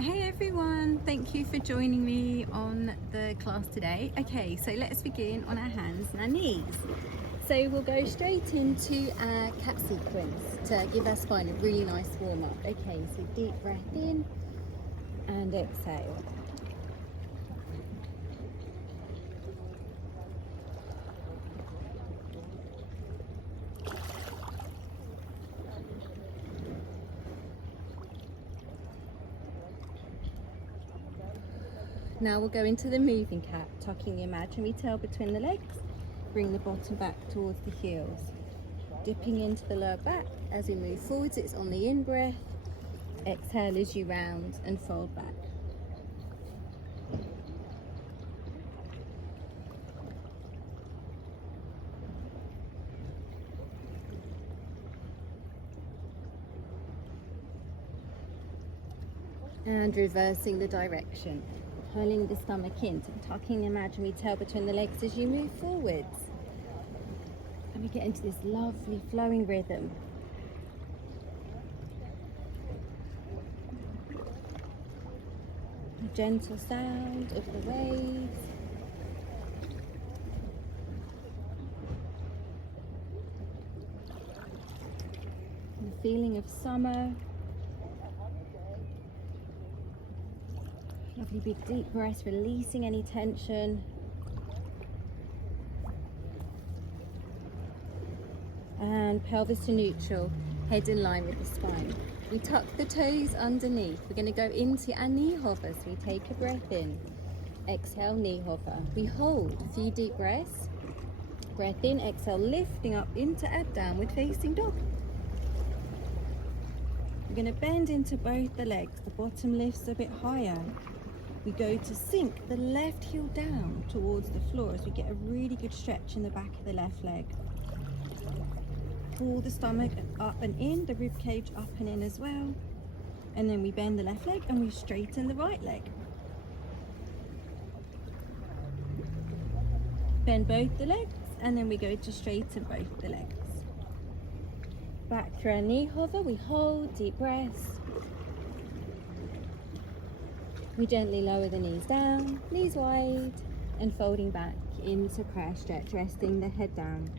Hey everyone, thank you for joining me on the class today. Okay, so let's begin on our hands and our knees. So we'll go straight into our cat sequence to give our spine a really nice warm up. Okay, so deep breath in and exhale. Now we'll go into the moving cat, tucking the imaginary tail between the legs, bring the bottom back towards the heels. Dipping into the lower back as we move forwards, it's on the in-breath. Exhale as you round and fold back. And reversing the direction. Pulling the stomach in, so tucking the imaginary tail between the legs as you move forwards. And we get into this lovely flowing rhythm. The gentle sound of the waves. The feeling of summer. Lovely big deep breath, releasing any tension. And pelvis to neutral, head in line with the spine. We tuck the toes underneath. We're going to go into our knee hover. So we take a breath in, exhale, knee hover. We hold a few deep breaths. Breath in, exhale, lifting up into our downward facing dog. We're going to bend into both the legs. The bottom lifts a bit higher. We go to sink the left heel down towards the floor as we get a really good stretch in the back of the left leg. Pull the stomach up and in, the rib cage up and in as well. And then we bend the left leg and we straighten the right leg. Bend both the legs and then we go to straighten both the legs. Back through our knee hover, we hold, deep breaths. We gently lower the knees down, knees wide, and folding back into prayer stretch, resting the head down.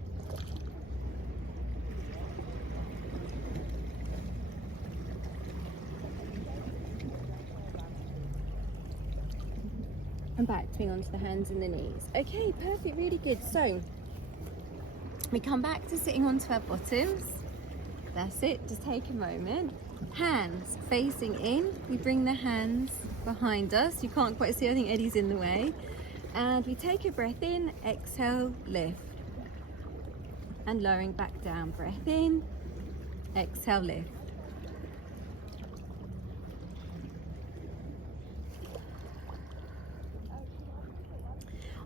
And back to being onto the hands and the knees. Okay, perfect, really good. So we come back to sitting onto our bottoms. That's it, just take a moment. Hands facing in, we bring the hands behind us. You can't quite see, I think Eddie's in the way. And we take a breath in, exhale, lift. And lowering back down, breath in, exhale, lift.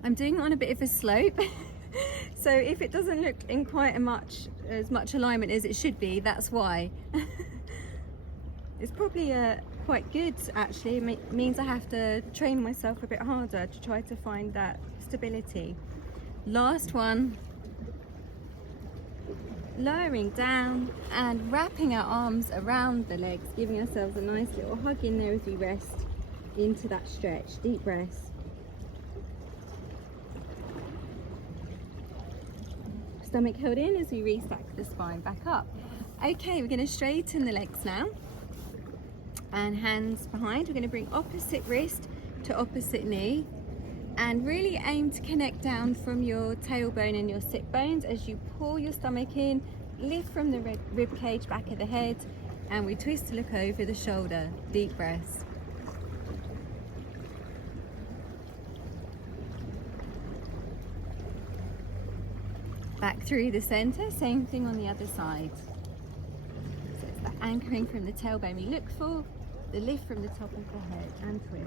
I'm doing it on a bit of a slope. So if it doesn't look in quite as much alignment as it should be, that's why. It's probably quite good actually. It means I have to train myself a bit harder to try to find that stability. Last one. Lowering down and wrapping our arms around the legs, giving ourselves a nice little hug in there as we rest into that stretch. Deep breaths. Stomach held in as we restack the spine back up. Okay, we're going to straighten the legs now. And hands behind. We're going to bring opposite wrist to opposite knee. And really aim to connect down from your tailbone and your sit bones as you pull your stomach in, lift from the rib cage, back of the head, and we twist to look over the shoulder. Deep breaths. Back through the center, same thing on the other side. So it's that anchoring from the tailbone we look for, the lift from the top of the head, and twist.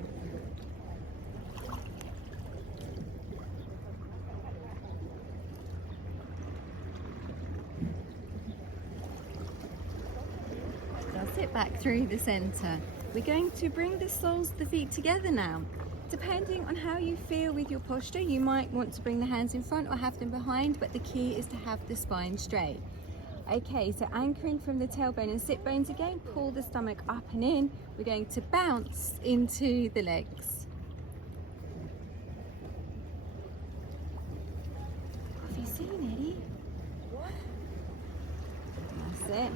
That's it, back through the center. We're going to bring the soles of the feet together now. Depending on how you feel with your posture, you might want to bring the hands in front or have them behind, but the key is to have the spine straight. Okay, so anchoring from the tailbone and sit bones again, pull the stomach up and in. We're going to bounce into the legs. Have you seen Eddie? That's it.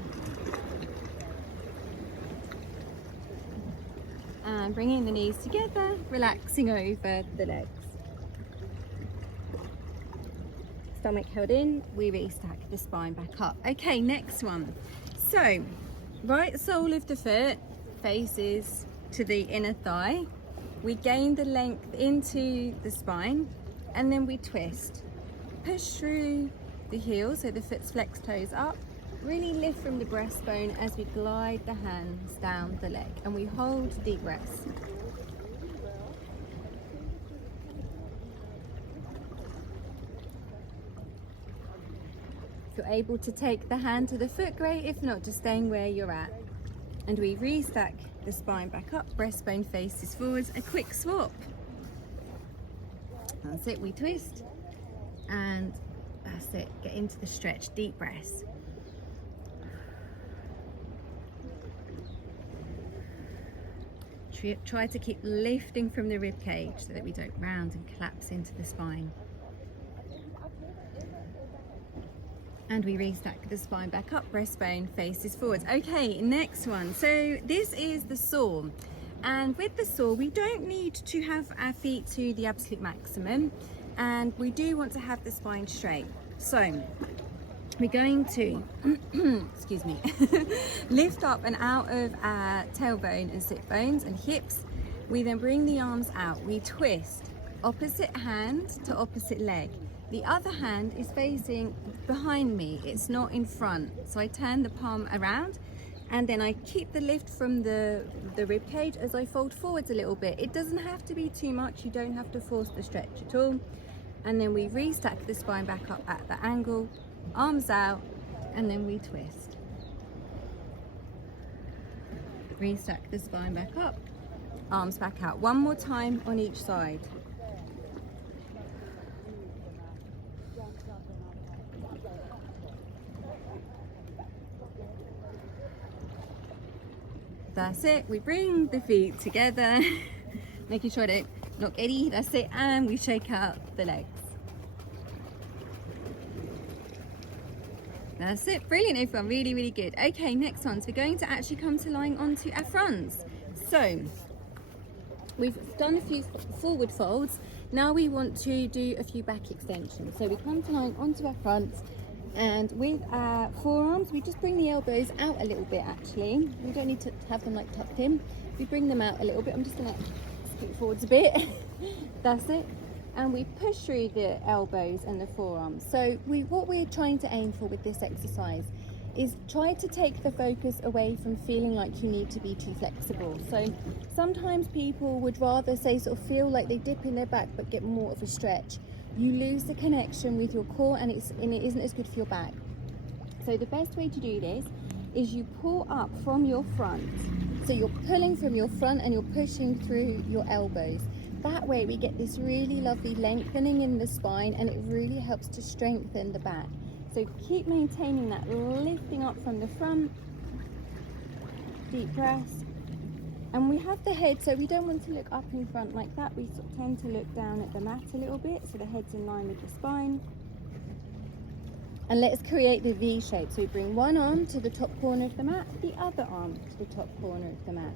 And bringing the knees together, relaxing over the legs. Stomach held in, we restack the spine back up. Okay, next one. So, right sole of the foot faces to the inner thigh. We gain the length into the spine and then we twist. Push through the heel so the foot's flexed toes up. Really lift from the breastbone as we glide the hands down the leg and we hold deep breaths. If you're able to take the hand to the foot, great. If not, just staying where you're at. And we restack the spine back up, breastbone faces forwards, a quick swap. That's it, we twist. And that's it, get into the stretch, deep breaths. Try to keep lifting from the rib cage so that we don't round and collapse into the spine. And we restack the spine back up, breastbone faces forwards. Okay, next one. So this is the saw. And with the saw, we don't need to have our feet to the absolute maximum. And we do want to have the spine straight. So we're going to, excuse me, lift up and out of our tailbone and sit bones and hips. We then bring the arms out. We twist, opposite hand to opposite leg. The other hand is facing behind me, it's not in front. So I turn the palm around and then I keep the lift from the rib cage as I fold forwards a little bit. It doesn't have to be too much, you don't have to force the stretch at all. And then we restack the spine back up at the angle, arms out, and then we twist. Restack the spine back up, arms back out. One more time on each side. That's it, we bring the feet together, making sure to knock Eddie, that's it, and we shake out the legs. That's it, brilliant everyone, really, really good. Okay, next one, so we're going to actually come to lying onto our fronts. So, we've done a few forward folds, now we want to do a few back extensions. So we come to lying onto our fronts, and with our forearms, we just bring the elbows out a little bit actually. We don't need to have them like tucked in. We bring them out a little bit. I'm just gonna scoot forwards a bit. That's it. And we push through the elbows and the forearms. So what we're trying to aim for with this exercise is try to take the focus away from feeling like you need to be too flexible. So sometimes people would rather say sort of feel like they dip in their back but get more of a stretch. You lose the connection with your core and it isn't as good for your back. So the best way to do this is you pull up from your front. So you're pulling from your front and you're pushing through your elbows. That way we get this really lovely lengthening in the spine and it really helps to strengthen the back. So keep maintaining that lifting up from the front, deep breaths. And we have the head, so we don't want to look up in front like that. We sort of tend to look down at the mat a little bit, so the head's in line with the spine. And let's create the V shape. So we bring one arm to the top corner of the mat, the other arm to the top corner of the mat.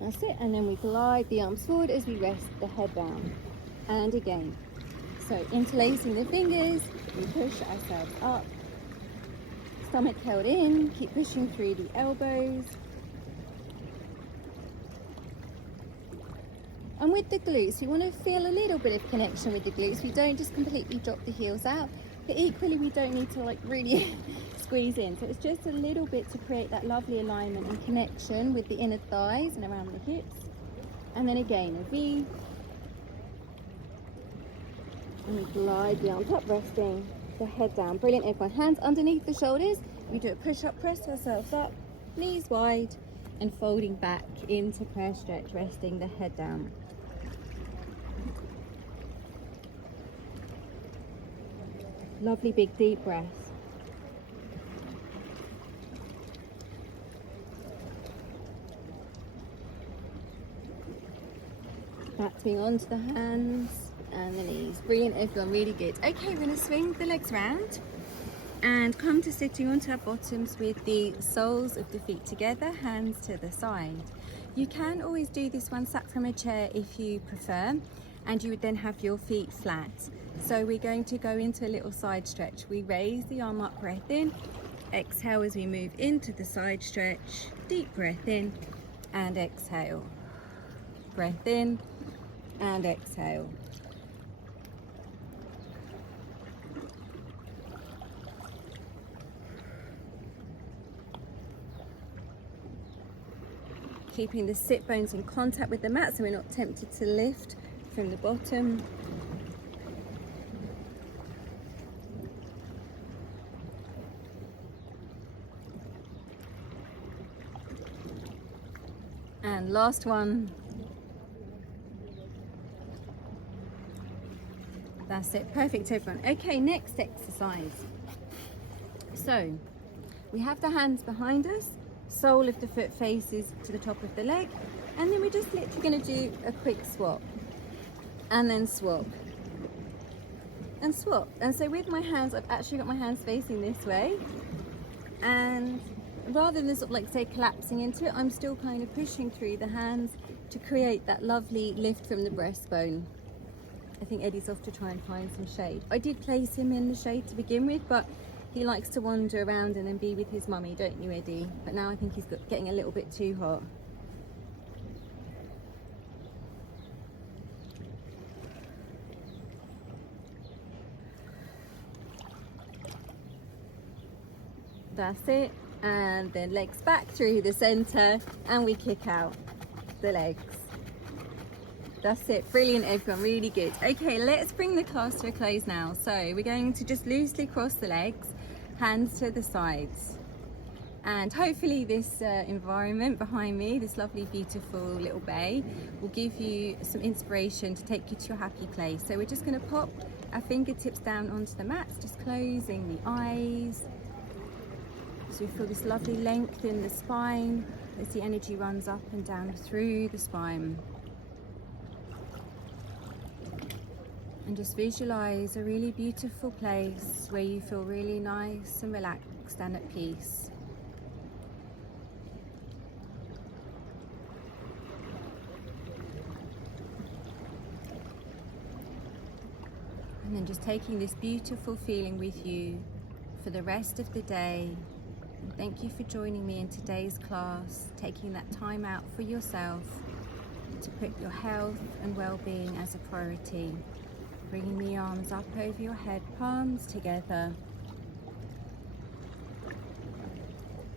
That's it, and then we glide the arms forward as we rest the head down. And again. So interlacing the fingers, we push ourselves up. Stomach held in, keep pushing through the elbows. And with the glutes, we want to feel a little bit of connection with the glutes. We don't just completely drop the heels out, but equally we don't need to like really squeeze in. So it's just a little bit to create that lovely alignment and connection with the inner thighs and around the hips. And then again, a V. And we glide the arms up, resting the head down. Brilliant, everyone. Hands underneath the shoulders. We do a push-up, press ourselves up, knees wide, and folding back into prayer stretch, resting the head down. Lovely big deep breath. Batting onto the hands and the knees. Brilliant, everyone, really good. Okay, we're going to swing the legs round and come to sitting onto our bottoms with the soles of the feet together, hands to the side. You can always do this one sat from a chair if you prefer, and you would then have your feet flat. So we're going to go into a little side stretch. We raise the arm up, breath in, exhale as we move into the side stretch, deep breath in and exhale, breath in and exhale. Keeping the sit bones in contact with the mat so we're not tempted to lift from the bottom. And last one. That's it, perfect, everyone. Okay, next exercise. So we have the hands behind us, sole of the foot faces to the top of the leg, and then we're just literally going to do a quick swap and then swap and swap. And so with my hands, I've actually got my hands facing this way, and rather than sort of like say collapsing into it, I'm still kind of pushing through the hands to create that lovely lift from the breastbone. I think Eddie's off to try and find some shade. I did place him in the shade to begin with, but he likes to wander around and then be with his mummy, don't you, Eddie? But now I think he's getting a little bit too hot. That's it. And then legs back through the center and we kick out the legs. That's it, brilliant, everyone, really good. Okay, let's bring the class to a close now. So we're going to just loosely cross the legs, hands to the sides. And hopefully this environment behind me, this lovely, beautiful little bay, will give you some inspiration to take you to your happy place. So we're just gonna pop our fingertips down onto the mats, just closing the eyes. So we feel this lovely length in the spine as the energy runs up and down through the spine. And just visualize a really beautiful place where you feel really nice and relaxed and at peace. And then just taking this beautiful feeling with you for the rest of the day. And thank you for joining me in today's class, taking that time out for yourself to put your health and well-being as a priority. Bringing the arms up over your head, palms together,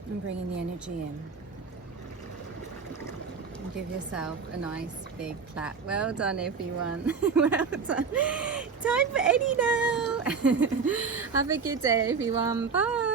and bringing the energy in. And give yourself a nice big clap. Well done, everyone. Well done. Time for Eddie now. Have a good day, everyone. Bye.